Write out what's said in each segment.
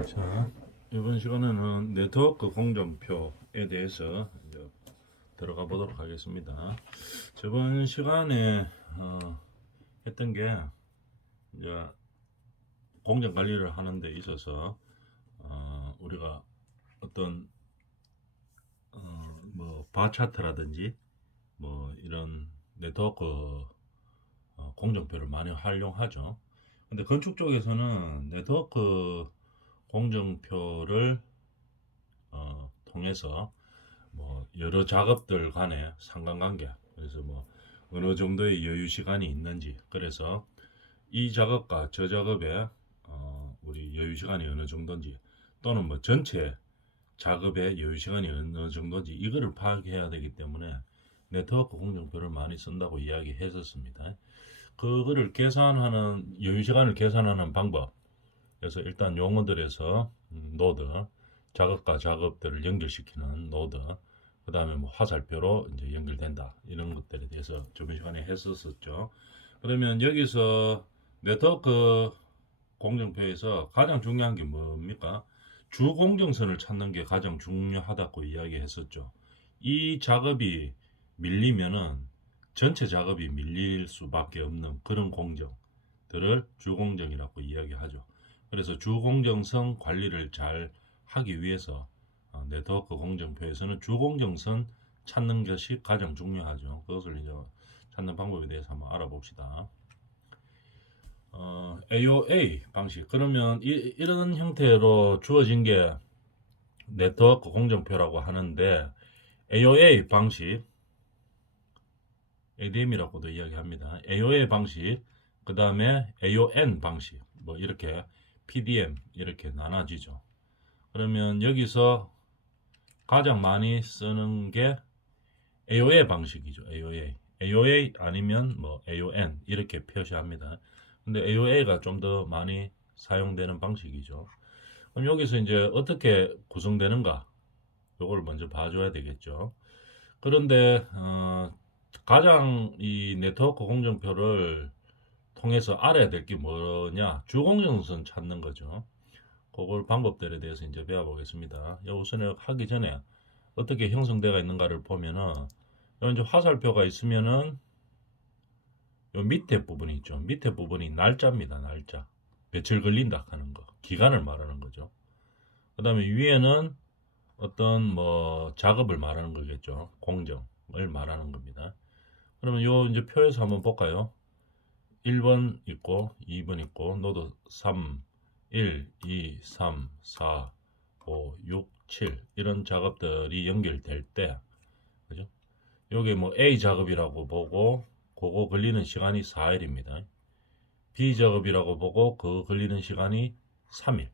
자, 이번 시간에는 네트워크 공정표에 대해서 이제 들어가 보도록 하겠습니다. 저번 시간에 했던 게 이제 공정 관리를 하는 데 있어서 우리가 어떤 뭐 바차트라든지 뭐 이런 네트워크 공정표를 많이 활용하죠. 근데 건축 쪽에서는 네트워크 공정표를 통해서 뭐 여러 작업들 간의 상관관계, 그래서 뭐 어느 정도의 여유 시간이 있는지, 그래서 이 작업과 저 작업에 우리 여유 시간이 어느 정도인지, 또는 뭐 전체 작업의 여유 시간이 어느 정도인지 이거를 파악해야 되기 때문에 네트워크 공정표를 많이 쓴다고 이야기했었습니다. 그거를 계산하는 여유 시간을 계산하는 방법, 그래서 일단 용어들에서 노드, 작업과 작업들을 연결시키는 노드, 그 다음에 뭐 화살표로 이제 연결된다, 이런 것들에 대해서 저번 시간에 했었었죠. 그러면 여기서 네트워크 공정표에서 가장 중요한 게 뭡니까? 주 공정선을 찾는 게 가장 중요하다고 이야기했었죠. 이 작업이 밀리면은 전체 작업이 밀릴 수밖에 없는 그런 공정들을 주공정이라고 이야기하죠. 그래서 주공정선 관리를 잘 하기 위해서 네트워크 공정표에서는 주공정선 찾는 것이 가장 중요하죠. 그것을 이제 찾는 방법에 대해서 한번 알아봅시다. AOA 방식. 그러면 이런 형태로 주어진 게 네트워크 공정표라고 하는데, AOA 방식, ADM이라고도 이야기합니다. AOA 방식, 그 다음에 AON 방식, 뭐 이렇게 PDM 이렇게 나눠지죠. 그러면 여기서 가장 많이 쓰는 게 AOA 방식이죠. AOA. AOA 아니면 뭐 AON 이렇게 표시합니다. 근데 AOA가 좀 더 많이 사용되는 방식이죠. 그럼 여기서 이제 어떻게 구성되는가? 요걸 먼저 봐줘야 되겠죠. 그런데 가장 이 네트워크 공정표를 통해서 알아야 될 게 뭐냐? 주공정선 찾는 거죠. 그걸 방법들에 대해서 이제 배워보겠습니다. 우선 하기 전에 어떻게 형성되어 있는가를 보면은, 이제 화살표가 있으면은 요 밑에 부분이 있죠. 밑에 부분이 날짜입니다. 날짜. 며칠 걸린다 하는 거. 기간을 말하는 거죠. 그 다음에 위에는 어떤 뭐 작업을 말하는 거겠죠. 공정을 말하는 겁니다. 그러면 요 이제 표에서 한번 볼까요? 1번 있고 2번 있고 노드 3, 1, 2, 3, 4, 5, 6, 7 이런 작업들이 연결될 때, 그죠? 요게 뭐 A 작업이라고 보고 그거 걸리는 시간이 4일입니다. B 작업이라고 보고 그 걸리는 시간이 3일.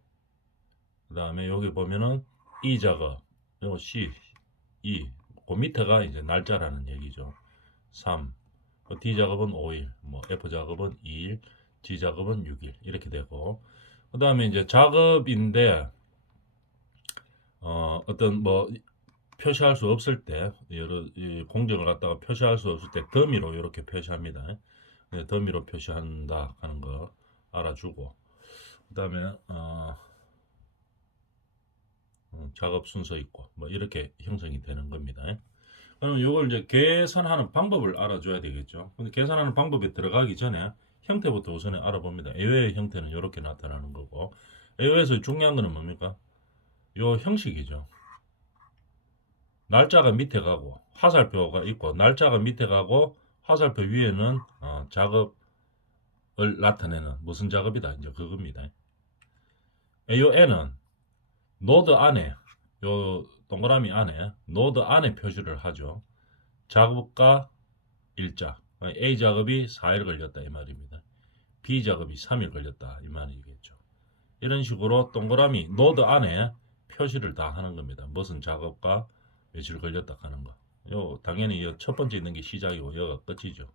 그 다음에 여기 보면은 E 작업, 요 C, E, 그 밑에가 이제 날짜라는 얘기죠. 3, D 작업은 5일, 뭐 F 작업은 2일, G 작업은 6일 이렇게 되고, 그 다음에 이제 작업인데 어떤 뭐 표시할 수 없을 때, 여러 공정을 갖다가 표시할 수 없을 때 더미로 이렇게 표시합니다. 더미로 표시한다 하는 거 알아주고, 그 다음에 작업 순서 있고 뭐 이렇게 형성이 되는 겁니다. 그러면 이걸 이제 계산하는 방법을 알아줘야 되겠죠. 근데 계산하는 방법에 들어가기 전에 형태부터 우선 알아봅니다. AO의 형태는 이렇게 나타나는 거고, AO에서 중요한 거는 뭡니까? 요 형식이죠. 날짜가 밑에 가고 화살표가 있고, 날짜가 밑에 가고 화살표 위에는 작업을 나타내는 무슨 작업이다, 이제 그겁니다. AON은 노드 안에, 요 동그라미 안에, 노드 안에 표시를 하죠. 작업과 일자. A 작업이 4일 걸렸다 이 말입니다. B 작업이 3일 걸렸다 이 말이겠죠. 이런 식으로 동그라미 노드 안에 표시를 다 하는 겁니다. 무슨 작업과 며칠 걸렸다 하는 거. 당연히 첫 번째 있는 게 시작이고 여기가 끝이죠.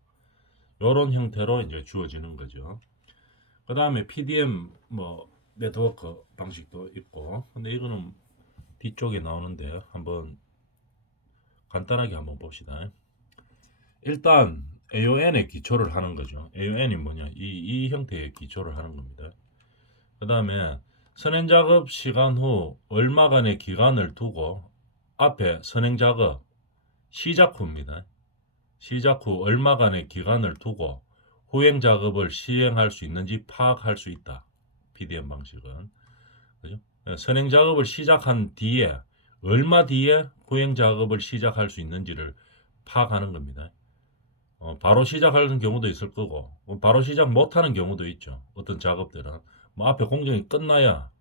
이런 형태로 이제 주어지는 거죠. 그 다음에 PDM 뭐 네트워크 방식도 있고, 근데 이거는 뒤쪽에 나오는데 한번 간단하게 한번 봅시다. 일단 AON의 기초를 하는 거죠. AON이 뭐냐? 이 형태의 기초를 하는 겁니다. 그 다음에 선행작업 시간 후 얼마간의 기간을 두고 앞에 선행작업 시작 후입니다. 시작 후 얼마간의 기간을 두고 후행작업을 시행할 수 있는지 파악할 수 있다. PDM 방식은. 그죠? 선행작업을 시작한 뒤에 얼마 뒤에 후행작업을 시작할 수 있는지를 파악하는 겁니다. 바로 시작하는 경우도 있을 거고 바로 시작 못하는 경우도 있죠. 어떤 작업들은 뭐 앞에 공정이 끝나야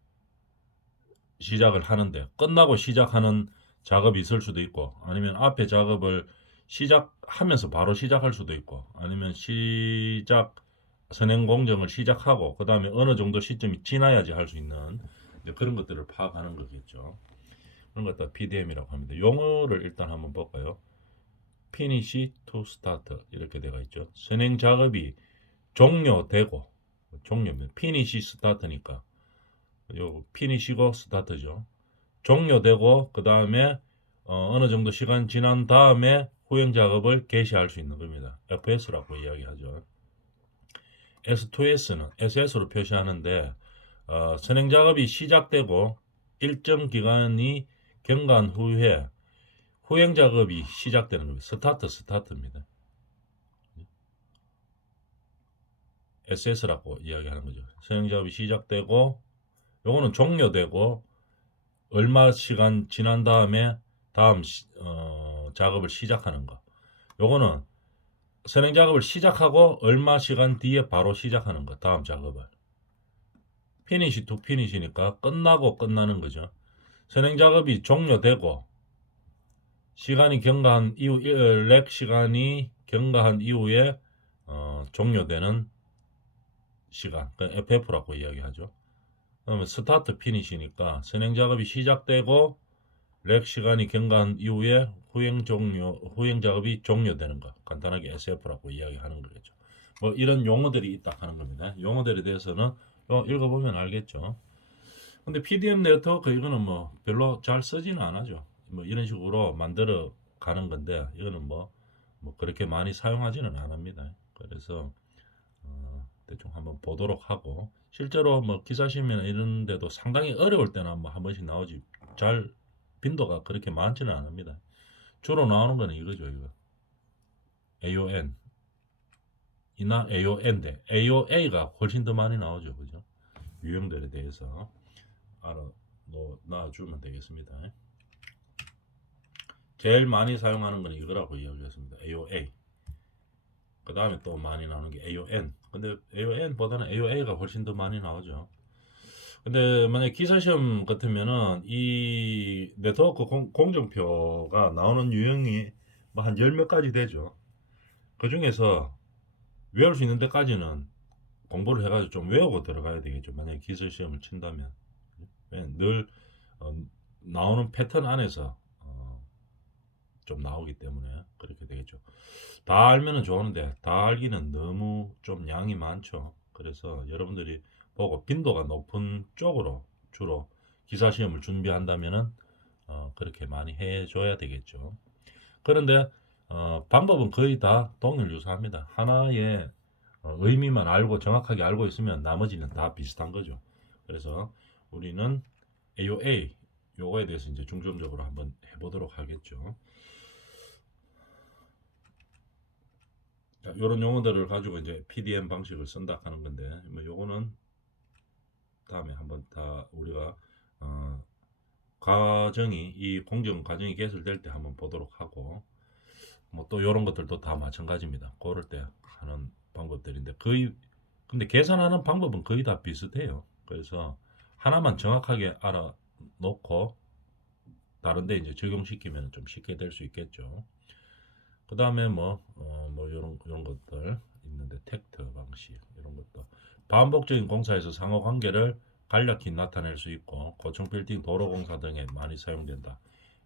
시작을 하는데 끝나고 시작하는 작업이 있을 수도 있고 아니면 앞에 작업을 시작하면서 바로 시작할 수도 있고 아니면 선행 공정을 시작하고 그 다음에 어느 정도 시점이 지나야지 할 수 있는 그런 것들을 파악하는 거겠죠. 그런 것들 PDM이라고 합니다. 용어를 일단 한번 볼까요? Finish to start 이렇게 되어 있죠. 선행 작업이 종료되고 종료입니다. Finish start니까 요 Finish고 스타트죠. 종료되고 그 다음에 어느 정도 시간 지난 다음에 후행 작업을 개시할 수 있는 겁니다. FS라고 이야기하죠. S2S는 SS로 표시하는데 선행 작업이 시작되고 일정 기간이 경과한 후에 후행 작업이 시작되는 겁니다. 스타트입니다. SS라고 이야기하는 거죠. 선행 작업이 시작되고 요거는 종료되고 얼마 시간 지난 다음에 다음 작업을 시작하는 거. 요거는 선행 작업을 시작하고 얼마 시간 뒤에 바로 시작하는 거. 다음 작업을. 피니시 투 피니시니까 끝나고 끝나는 거죠. 선행 작업이 종료되고 시간이 경과한 이후 렉 시간이 경과한 이후에 종료되는 시간. FF라고 이야기하죠. 그러면 스타트 피니시니까 선행 작업이 시작되고 렉 시간이 경과한 이후에 후행 작업이 종료되는 거. 간단하게 SF라고 이야기하는 거겠죠. 뭐 이런 용어들이 있다 하는 겁니다. 용어들에 대해서는 읽어보면 알겠죠. 근데 PDM 네트워크 이거는 뭐 별로 잘 쓰지는 않아죠. 뭐 이런 식으로 만들어 가는 건데 이거는 뭐 그렇게 많이 사용하지는 않습니다. 그래서 대충 한번 보도록 하고 실제로 뭐 기사시면 이런 데도 상당히 어려울 때는 뭐 한 번씩 나오지 잘 빈도가 그렇게 많지는 않습니다. 주로 나오는 거는 이거죠, 이거. AON 이나 AON인데 AOA가 훨씬 더 많이 나오죠, 그죠? 유형들에 대해서 놔주면 되겠습니다. 제일 많이 사용하는 거는 이거라고 이야기했습니다. AOA. 그 다음에 또 많이 나오는 게 AON. 근데 AON보다는 AOA가 훨씬 더 많이 나오죠. 근데 만약 기사시험 같으면은 이 네트워크 공정표가 나오는 유형이 뭐 한 열 몇 가지 되죠. 그 중에서 외울 수 있는 데까지는 공부를 해가지고 좀 외우고 들어가야 되겠죠. 만약에 기술시험을 친다면. 늘 나오는 패턴 안에서 좀 나오기 때문에 그렇게 되겠죠. 다 알면은 좋은데 다 알기는 너무 좀 양이 많죠. 그래서 여러분들이 보고 빈도가 높은 쪽으로 주로 기사시험을 준비한다면은 그렇게 많이 해줘야 되겠죠. 그런데 방법은 거의 다 동일 유사합니다. 하나의 의미만 알고 정확하게 알고 있으면 나머지는 다 비슷한 거죠. 그래서 우리는 AOA 요거에 대해서 이제 중점적으로 한번 해보도록 하겠죠. 자, 이런 용어들을 가지고 이제 PDM 방식을 쓴다 하는 건데 뭐 요거는 다음에 한번 다 우리가 이 공정 과정이 개설될 때 한번 보도록 하고 뭐 또 이런 것들도 다 마찬가지입니다. 고를 때 하는 방법들인데 근데 계산하는 방법은 거의 다 비슷해요. 그래서 하나만 정확하게 알아놓고 다른데 이제 적용시키면 좀 쉽게 될 수 있겠죠. 그 다음에 뭐 이런 것들 있는데 텍트 방식 이런 것도 반복적인 공사에서 상호 관계를 간략히 나타낼 수 있고 고층 빌딩 도로공사 등에 많이 사용된다.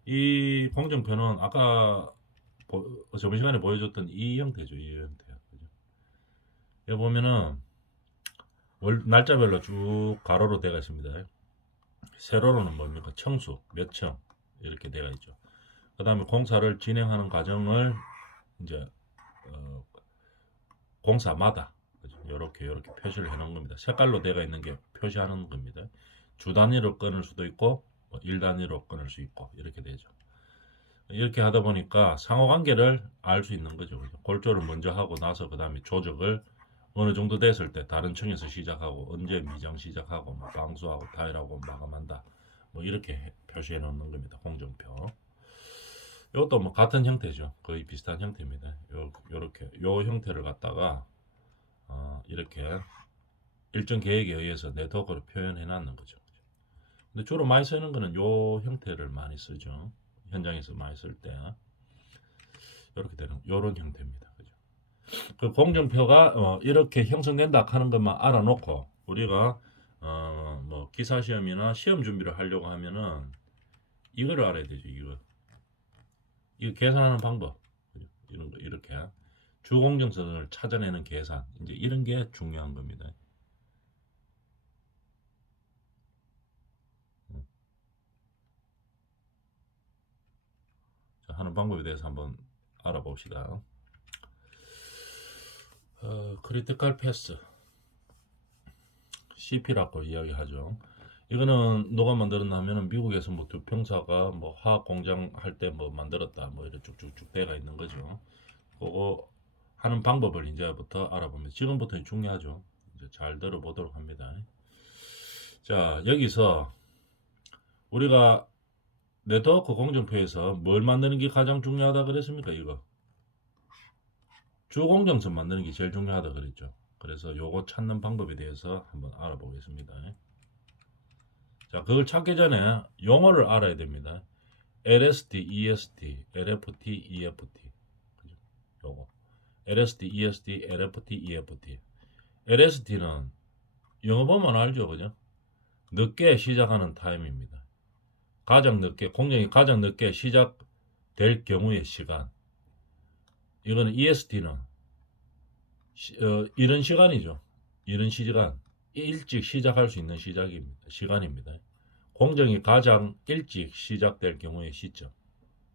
이 공정표는 아까 저번 시간에 보여줬던 이 형태죠. 이 형태. 여기 보면은 날짜별로 쭉 가로로 되어 있습니다. 세로로는 뭡니까? 층수, 몇 층 이렇게 되어 있죠. 그 다음에 공사를 진행하는 과정을 이제 공사마다 이렇게 표시를 해놓은 겁니다. 색깔로 되어 있는 게 표시하는 겁니다. 주 단위로 끊을 수도 있고 뭐 일 단위로 끊을 수 있고 이렇게 되죠. 이렇게 하다 보니까 상호관계를 알 수 있는 거죠. 골조를 먼저 하고 나서 그 다음에 조적을 어느 정도 됐을 때 다른 층에서 시작하고 언제 미장 시작하고 뭐 방수하고 타일하고 마감한다 뭐 이렇게 표시해 놓는 겁니다. 공정표. 이것도 뭐 같은 형태죠. 거의 비슷한 형태입니다. 요렇게 요 형태를 갖다가 이렇게 일정 계획에 의해서 네트워크로 표현해 놨는 거죠. 근데 주로 많이 쓰는 거는 요 형태를 많이 쓰죠. 현장에서 많이 쓸 때 이렇게 되는 요런 형태입니다. 그죠? 그 공정표가 이렇게 형성된다 하는 것만 알아놓고 우리가 뭐 기사 시험이나 시험 준비를 하려고 하면은 이거를 알아야 되죠. 이거 계산하는 방법, 그죠? 이런 거 이렇게 주공정선을 찾아내는 계산 이제 이런 게 중요한 겁니다. 자, 하는 방법에 대해서 한번 알아봅시다. 크리티컬 패스 CP라고 이야기하죠. 이거는 누가 만들었나 하면은 미국에서 뭐 두평사가 뭐 화학 공장 할 때 뭐 만들었다 뭐 이렇게 쭉쭉쭉 돼가 있는 거죠. 그거 하는 방법을 이제부터 알아보면 지금부터 중요하죠. 이제 잘 들어보도록 합니다. 자, 여기서 우리가 네트워크 공정표에서 뭘 만드는 게 가장 중요하다 그랬습니까? 이거 주공정선 만드는 게 제일 중요하다 그랬죠. 그래서 요거 찾는 방법에 대해서 한번 알아보겠습니다. 자, 그걸 찾기 전에 용어를 알아야 됩니다. LST, EST, LFT, EFT. 그죠? 요거. LST, EST, LFT, EFT. LST는 영어 보면 알죠, 그죠? 늦게 시작하는 타임입니다. 가장 늦게, 공정이 가장 늦게 시작될 경우의 시간. 이거는 EST는 이런 시간이죠. 이런 시간. 일찍 시작할 수 있는 시간입니다. 공정이 가장 일찍 시작될 경우의 시점,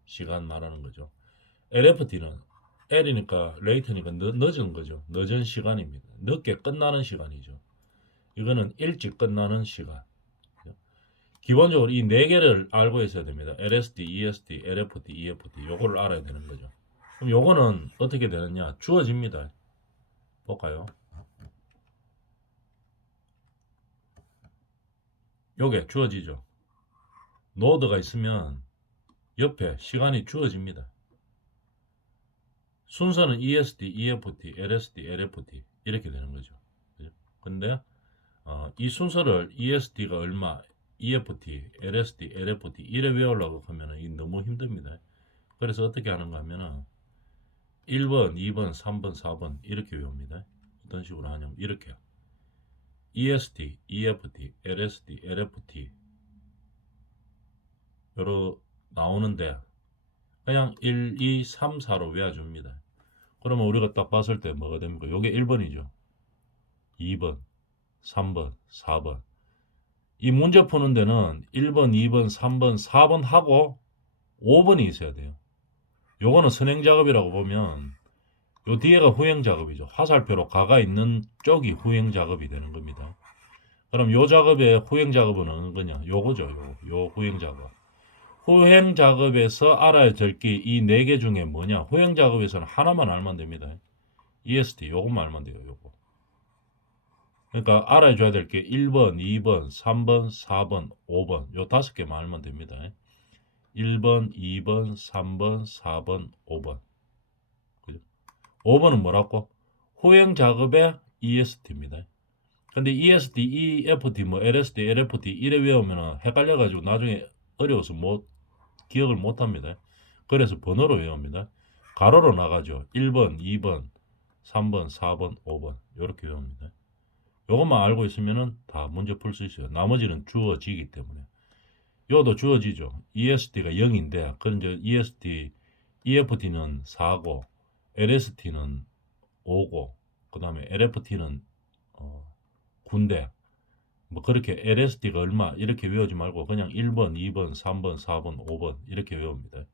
시간 말하는 거죠. LFT는 L이니까 레이트니까 늦은 거죠. 늦은 시간입니다. 늦게 끝나는 시간이죠. 이거는 일찍 끝나는 시간. 기본적으로 이 네 개를 알고 있어야 됩니다. LST, EST, LFT, EFT 요거를 알아야 되는 거죠. 그럼 요거는 어떻게 되느냐? 주어집니다. 볼까요? 요게 주어지죠. 노드가 있으면 옆에 시간이 주어집니다. 순서는 EST, EFT, LST, LFT 이렇게 되는 거죠. 근데 이 순서를 EST가 얼마, EFT, LST, LFT 이래 외우려고 하면은 이 너무 힘듭니다. 그래서 어떻게 하는가 하면은 1번, 2번, 3번, 4번 이렇게 외웁니다. 어떤 식으로 하냐면 이렇게 EST, EFT, LST, LFT 여러 나오는데 그냥 1, 2, 3, 4로 외워줍니다. 그러면 우리가 딱 봤을 때 뭐가 됩니까? 요게 1번이죠. 2번, 3번, 4번. 이 문제 푸는 데는 1번, 2번, 3번, 4번 하고 5번이 있어야 돼요. 요거는 선행 작업이라고 보면 요 뒤에가 후행 작업이죠. 화살표로 가가 있는 쪽이 후행 작업이 되는 겁니다. 그럼 요 작업의 후행 작업은 어느 거냐? 요거죠. 요 후행 작업. 후행 작업에서 알아야 될 게 이 네 개 중에 뭐냐? 후행 작업에서는 하나만 알면 됩니다. EST 요것만 알면 돼요. 요거. 그러니까 알아줘야 될 게 1번, 2번, 3번, 4번, 5번 요 다섯 개만 알면 됩니다. 1번, 2번, 3번, 4번, 5번. 그죠? 5번은 뭐라고? 후행 작업의 EST입니다. 근데 EST, EFT, 뭐 LST, LFT 이래 외우면 헷갈려가지고 나중에 어려워서 기억을 못 합니다. 그래서 번호로 외웁니다. 가로로 나가죠. 1번, 2번, 3번, 4번, 5번 이렇게 외웁니다. 요것만 알고 있으면은 다 문제 풀 수 있어요. 나머지는 주어지기 때문에. 요도 주어지죠. EST가 0인데, 그런 이제 EST, EFT는 4고, LST는 5고, 그 다음에 LFT는 군대. 뭐 그렇게 LST가 얼마 이렇게 외우지 말고 그냥 1번, 2번, 3번, 4번, 5번 이렇게 외웁니다.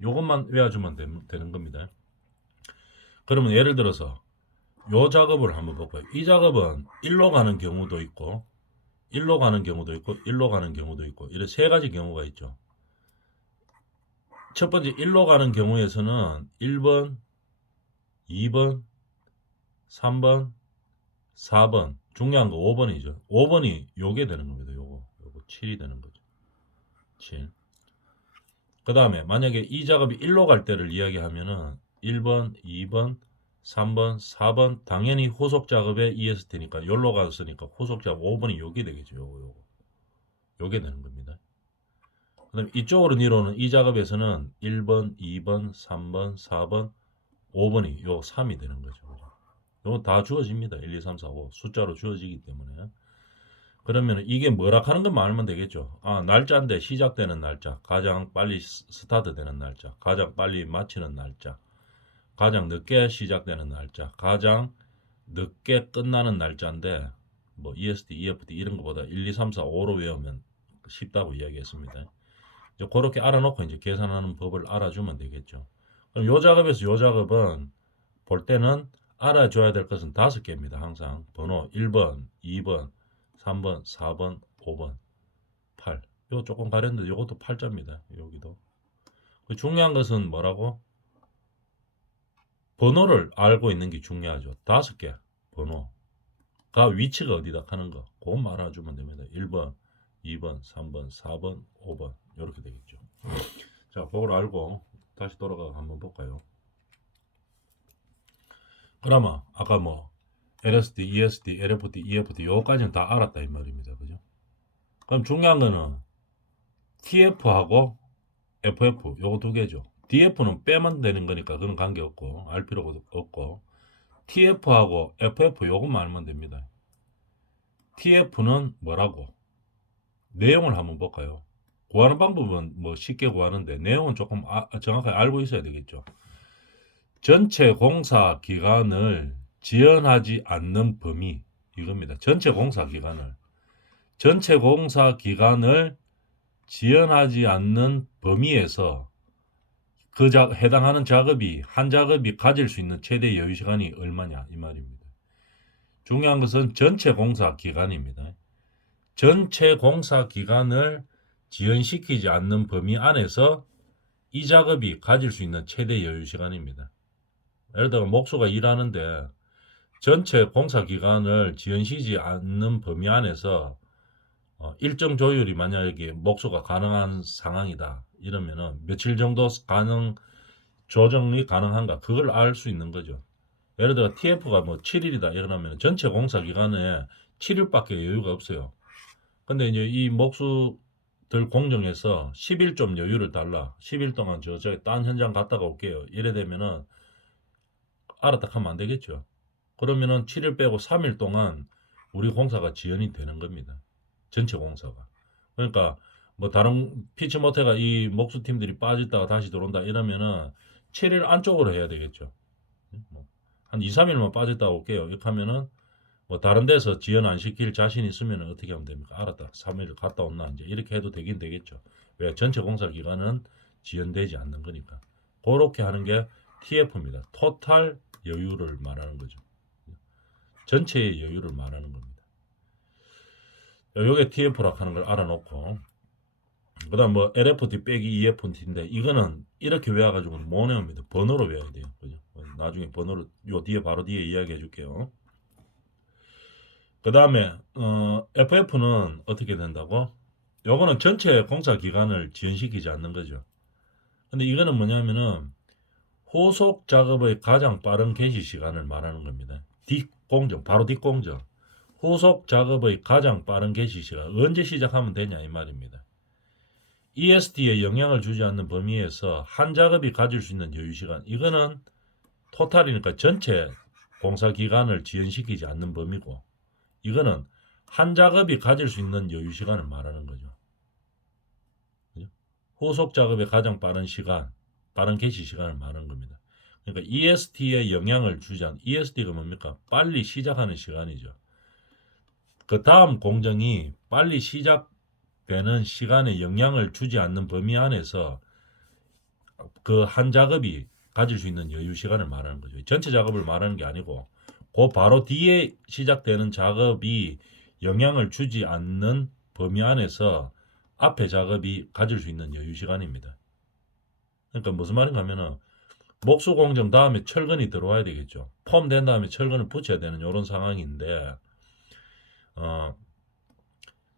요것만 외워주면 되는 겁니다. 그러면 예를 들어서 요 작업을 한번 볼까요? 이 작업은 1로 가는 경우도 있고 1로 가는 경우도 있고 1로 가는 경우도 있고 이렇게 세 가지 경우가 있죠. 첫 번째 1로 가는 경우에서는 1번, 2번, 3번, 4번, 중요한 거 5번이죠. 5번이 요게 되는 겁니다. 요거 7이 되는 거죠. 7. 그 다음에 만약에 이 작업이 1로 갈 때를 이야기하면은 1번, 2번, 3번, 4번 당연히 후속 작업에 EST니까 열로 갔으니까 후속 작업 5번이 요게 되겠죠. 요게 되는 겁니다. 그 다음에 이쪽으로 니로는 이 작업에서는 1번, 2번, 3번, 4번, 5번이 요 3이 되는 거죠. 요건 다 주어집니다. 1, 2, 3, 4, 5 숫자로 주어지기 때문에. 그러면 이게 뭐라 하는 것만 알면 되겠죠. 아, 날짜인데 시작되는 날짜, 가장 빨리 스타트 되는 날짜, 가장 빨리 마치는 날짜, 가장 늦게 시작되는 날짜, 가장 늦게 끝나는 날짜인데 뭐 EST, EFT 이런 것보다 1, 2, 3, 4, 5로 외우면 쉽다고 이야기했습니다. 이제 그렇게 알아놓고 이제 계산하는 법을 알아주면 되겠죠. 그럼 요 작업에서 요 작업은 볼 때는 알아줘야 될 것은 5개입니다. 항상 번호 1번, 2번, 3번, 4번, 5번, 8. 이거 조금 가렸는데 이것도 8자입니다. 여기도. 중요한 것은 뭐라고? 번호를 알고 있는 게 중요하죠. 5개 번호가 위치가 어디다 하는 거. 그것만 알아주면 됩니다. 1번, 2번, 3번, 4번, 5번 이렇게 되겠죠. 자, 그걸 알고 다시 돌아가 한번 볼까요? 그러면 아까 뭐 LSD, ESD, LFD, EFD 요거까지는 다 알았다 이 말입니다. 그죠? 그럼 중요한 거는 TF하고 FF 요거 두 개죠. DF는 빼면 되는 거니까 그런 관계 없고 알 필요가 없고 TF하고 FF 요것만 알면 됩니다. TF는 뭐라고? 내용을 한번 볼까요? 구하는 방법은 뭐 쉽게 구하는데 내용은 조금 정확하게 알고 있어야 되겠죠. 전체 공사 기간을 지연하지 않는 범위 이겁니다. 전체 공사 기간을 지연하지 않는 범위에서 해당하는 작업이 한 작업이 가질 수 있는 최대 여유 시간이 얼마냐 이 말입니다. 중요한 것은 전체 공사 기간입니다. 전체 공사 기간을 지연시키지 않는 범위 안에서 이 작업이 가질 수 있는 최대 여유 시간입니다. 예를 들어 목수가 일하는데 전체 공사 기간을 지연시키지 않는 범위 안에서 일정 조율이 만약에 목수가 가능한 상황이다 이러면은 며칠 정도 조정이 가능한가 그걸 알 수 있는 거죠. 예를 들어 TF가 뭐 7일이다 이러면 전체 공사 기간에 7일밖에 여유가 없어요. 근데 이제 이 목수들 공정에서 10일 좀 여유를 달라. 10일 동안 딴 현장 갔다가 올게요. 이래 되면은 알았다 하면 안 되겠죠. 그러면은 7일 빼고 3일 동안 우리 공사가 지연이 되는 겁니다. 전체 공사가. 그러니까 뭐 다른 피치모태가 이 목수팀들이 빠졌다가 다시 들어온다 이러면은 7일 안쪽으로 해야 되겠죠. 한 2, 3일만 빠졌다 올게요. 이렇게 하면은 뭐 다른 데서 지연 안 시킬 자신 있으면 어떻게 하면 됩니까? 알았다. 3일 갔다 온나 이제 이렇게 해도 되긴 되겠죠. 왜? 전체 공사 기간은 지연되지 않는 거니까. 그렇게 하는 게 TF입니다. 토탈 여유를 말하는 거죠. 전체의 여유를 말하는 겁니다. 요게 TF라고 하는 걸 알아놓고 그 다음 뭐 LFT 빼기 EFT인데 이거는 이렇게 외워가지고 못 외웁니다. 번호로 외워야 돼요. 그죠? 나중에 번호로 요 뒤에 바로 뒤에 이야기해 줄게요. 그 다음에 FF는 어떻게 된다고? 요거는 전체 공사 기간을 지연시키지 않는 거죠. 근데 이거는 뭐냐면은 후속 작업의 가장 빠른 개시 시간을 말하는 겁니다. 뒷공정, 바로 뒷공정. 후속 작업의 가장 빠른 개시 시간 언제 시작하면 되냐 이 말입니다. EST에 영향을 주지 않는 범위에서 한 작업이 가질 수 있는 여유 시간 이거는 토탈이니까 전체 공사 기간을 지연시키지 않는 범위고 이거는 한 작업이 가질 수 있는 여유 시간을 말하는 거죠. 그죠? 후속 작업의 가장 빠른 시간, 빠른 개시 시간을 말하는 겁니다. 그러니까 EST에 영향을 주지 않는 EST가 뭡니까? 빨리 시작하는 시간이죠. 그 다음 공정이 빨리 시작되는 시간에 영향을 주지 않는 범위 안에서 그 한 작업이 가질 수 있는 여유 시간을 말하는 거죠. 전체 작업을 말하는 게 아니고 그 바로 뒤에 시작되는 작업이 영향을 주지 않는 범위 안에서 앞에 작업이 가질 수 있는 여유 시간입니다. 그러니까 무슨 말인가 하면은 목수 공정 다음에 철근이 들어와야 되겠죠. 폼 된 다음에 철근을 붙여야 되는 이런 상황인데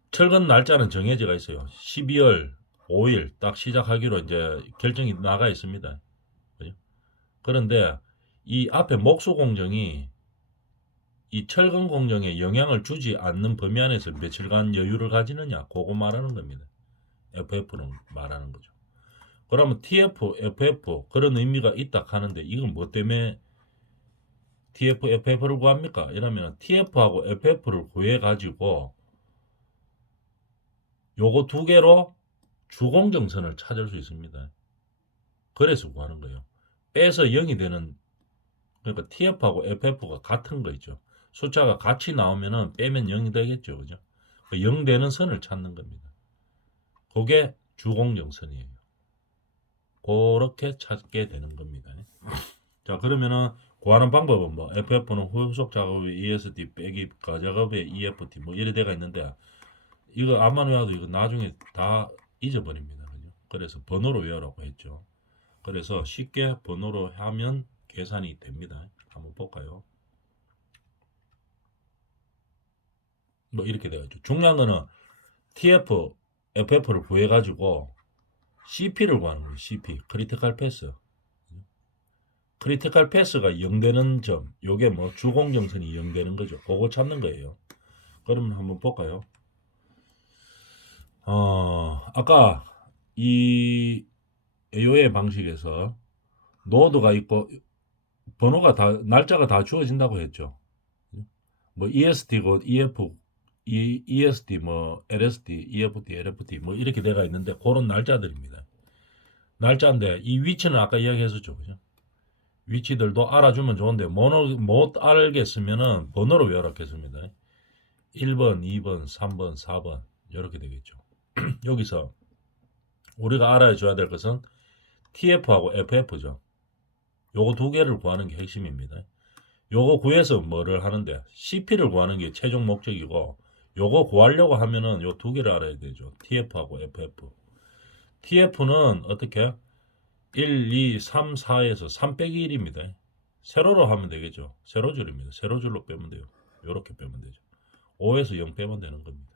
철근 날짜는 정해져가 있어요. 12월 5일 딱 시작하기로 이제 결정이 나가 있습니다. 그죠? 그런데 이 앞에 목수 공정이 이 철근 공정에 영향을 주지 않는 범위 안에서 며칠간 여유를 가지느냐, 그거 말하는 겁니다. FF는 말하는 거죠. 그러면 TF, FF 그런 의미가 있다 하는데 이건 뭐 때문에 TF, FF를 구합니까? 이러면 TF하고 FF를 구해 가지고 요거 두 개로 주공정선을 찾을 수 있습니다. 그래서 구하는 거예요. 빼서 0이 되는, 그러니까 TF하고 FF가 같은 거 있죠. 숫자가 같이 나오면은 빼면 0이 되겠죠. 그죠? 0 되는 선을 찾는 겁니다. 그게 주공정선이에요. 그렇게 찾게 되는 겁니다. 자, 그러면은 구하는 방법은 뭐 FF는 후속 작업의 ESD 빼기 가작업의 EFT 뭐 이래 돼가 있는데 이거 암만 외워도 이거 나중에 다 잊어버립니다. 그죠? 그래서 번호로 외우라고 했죠. 그래서 쉽게 번호로 하면 계산이 됩니다. 한번 볼까요? 뭐 이렇게 되겠죠. 중요한 거는 TF, FF를 구해가지고 CP를 구하는 거예요. CP, 크리티컬 패스. 크리티컬 패스가 0 되는 점, 요게 뭐 주공정선이 0 되는 거죠. 그거 찾는 거예요. 그러면 한번 볼까요? 아까 이 AOA 방식에서 노드가 있고 번호가 다 날짜가 다 주어진다고 했죠. 뭐 ESD고 EF, ESD, 뭐 LSD, EFD, LFD 뭐 이렇게 돼가 있는데 그런 날짜들입니다. 날짜인데 이 위치는 아까 이야기했었죠, 그죠? 위치들도 알아주면 좋은데 못 알겠으면은 번호로 외우라겠습니다. 1번, 2번, 3번, 4번 이렇게 되겠죠. 여기서 우리가 알아줘야 될 것은 TF하고 FF죠. 요거 두 개를 구하는 게 핵심입니다. 요거 구해서 뭐를 하는데 CP를 구하는 게 최종 목적이고 요거 구하려고 하면은 요 두 개를 알아야 되죠. TF하고 FF. TF는 어떻게? 1, 2, 3, 4에서 3 빼기 1입니다. 세로로 하면 되겠죠. 세로줄입니다. 세로줄로 빼면 돼요. 요렇게 빼면 되죠. 5에서 0 빼면 되는 겁니다.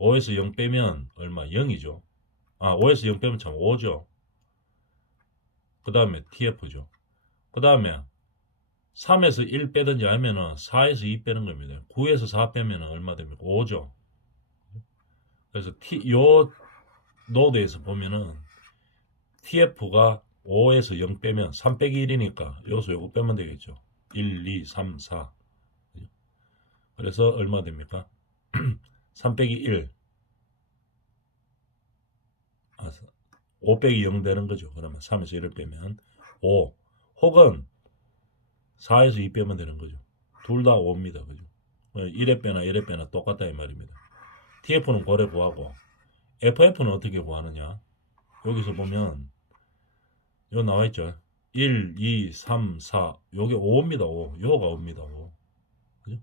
5에서 0 빼면 얼마? 0이죠. 5에서 0 빼면 참 5죠. 그 다음에 TF죠. 그 다음에 3에서 1 빼든지 아니면은 4에서 2 빼는 겁니다. 9에서 4 빼면 얼마 됩니까? 5죠. 그래서 요 노드에서 보면은 TF가 5에서 0 빼면 3 빼기 1이니까 여기서 요거 빼면 되겠죠. 1, 2, 3, 4. 그래서 얼마 됩니까? 3 빼기 1. 5 빼기 0 되는 거죠. 그러면 3에서 1을 빼면 5. 혹은 4에서 2 빼면 되는 거죠. 둘 다 5입니다. 그죠? 1에 빼나 1에 빼나 똑같다 이 말입니다. TF는 고래 구하고 FF는 어떻게 구하느냐? 여기서 보면 요 나와 있죠. 1, 2, 3, 4. 요게 5입니다. 5. 요가 5입니다. 5. 그죠?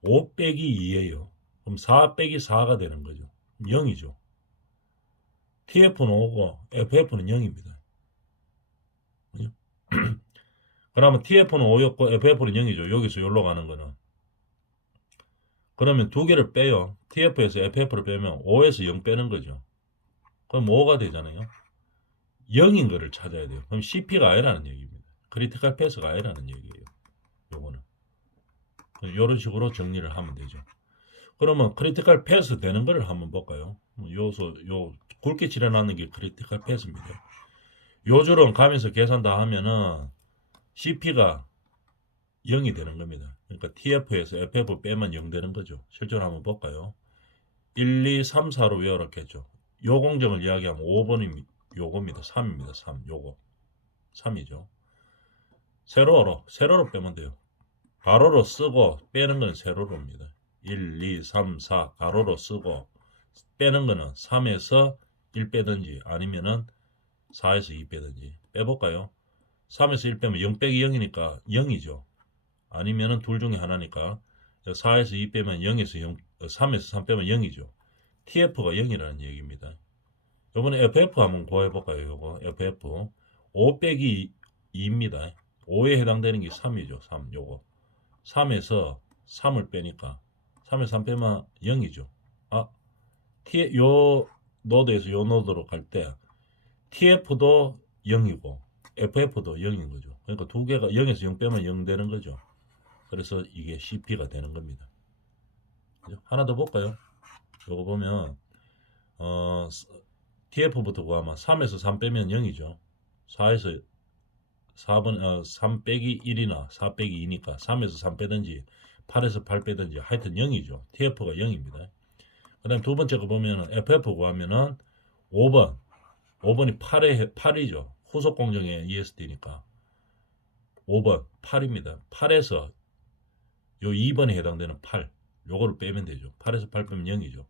5 빼기 2예요. 그럼 4 빼기 4가 되는 거죠. 0이죠. TF는 5고 FF는 0입니다. 그죠? 그러면 TF는 5였고 FF는 0이죠. 여기서 여기로 가는 거는. 그러면 두 개를 빼요. TF에서 FF를 빼면 5에서 0 빼는 거죠. 그럼 5가 되잖아요. 0인 거를 찾아야 돼요. 그럼 CP가 아니라는 얘기입니다. 크리티컬 패스가 아니라는 얘기예요. 요거는. 이런 식으로 정리를 하면 되죠. 그러면 크리티컬 패스 되는 거를 한번 볼까요? 요 굵게 칠해놨는 게 크리티컬 패스입니다. 요 줄은 가면서 계산 다 하면은 CP가 0이 되는 겁니다. 그러니까 TF에서 FF 빼면 0 되는 거죠. 실제로 한번 볼까요? 1, 2, 3, 4로 외워놨겠죠. 요 공정을 이야기하면 5번이 요겁니다. 3입니다. 3. 요거. 3이죠. 세로로 빼면 돼요. 가로로 쓰고 빼는 건 세로로입니다. 1, 2, 3, 4 가로로 쓰고 빼는 거는 3에서 1 빼든지 아니면은 4에서 2 빼든지 빼볼까요? 3에서 1 빼면 0 빼기 0이니까 0이죠. 아니면은 둘 중에 하나니까 4에서 2 빼면 0에서 0 3에서 3 빼면 0이죠. TF가 0이라는 얘기입니다. 요번에 FF 한번 구해볼까요? 요거 FF 5 빼기 2입니다. 5에 해당되는 게 3이죠. 3 요거 3에서 3을 빼니까 3에서 3 빼면 0이죠. 아, 요 노드에서 요 노드로 갈 때 TF도 0이고 FF도 0인 거죠. 그러니까 두 개가 0에서 0 빼면 0 되는 거죠. 그래서 이게 CP가 되는 겁니다. 그죠? 하나 더 볼까요? 요거 보면 TF부터 구하면 3에서 3 빼면 0이죠. 4에서 4번 3 빼기 1이나 4 빼기 2니까 3에서 3 빼든지 8에서 8 빼든지 하여튼 0이죠. TF가 0입니다. 그 다음 두 번째 거 보면은 FF 구하면은 5번이 8이죠. 후속 공정의 ESD니까 5번 8입니다. 8에서 요 2번에 해당되는 8 요거를 빼면 되죠. 8에서 8 빼면 0이죠.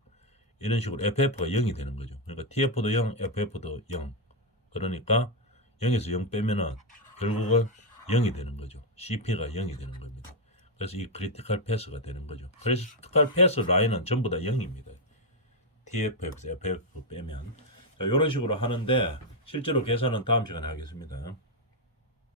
이런 식으로 FF가 0이 되는 거죠. 그러니까 TF도 0, FF도 0. 그러니까 0에서 0 빼면은 결국은 0이 되는 거죠. CP가 0이 되는 겁니다. 그래서 이 크리티컬 패스가 되는 거죠. 크리티컬 패스 라인은 전부 다 0입니다. TF에서 FF 빼면. 자, 이런 식으로 하는데 실제로 계산은 다음 시간에 하겠습니다.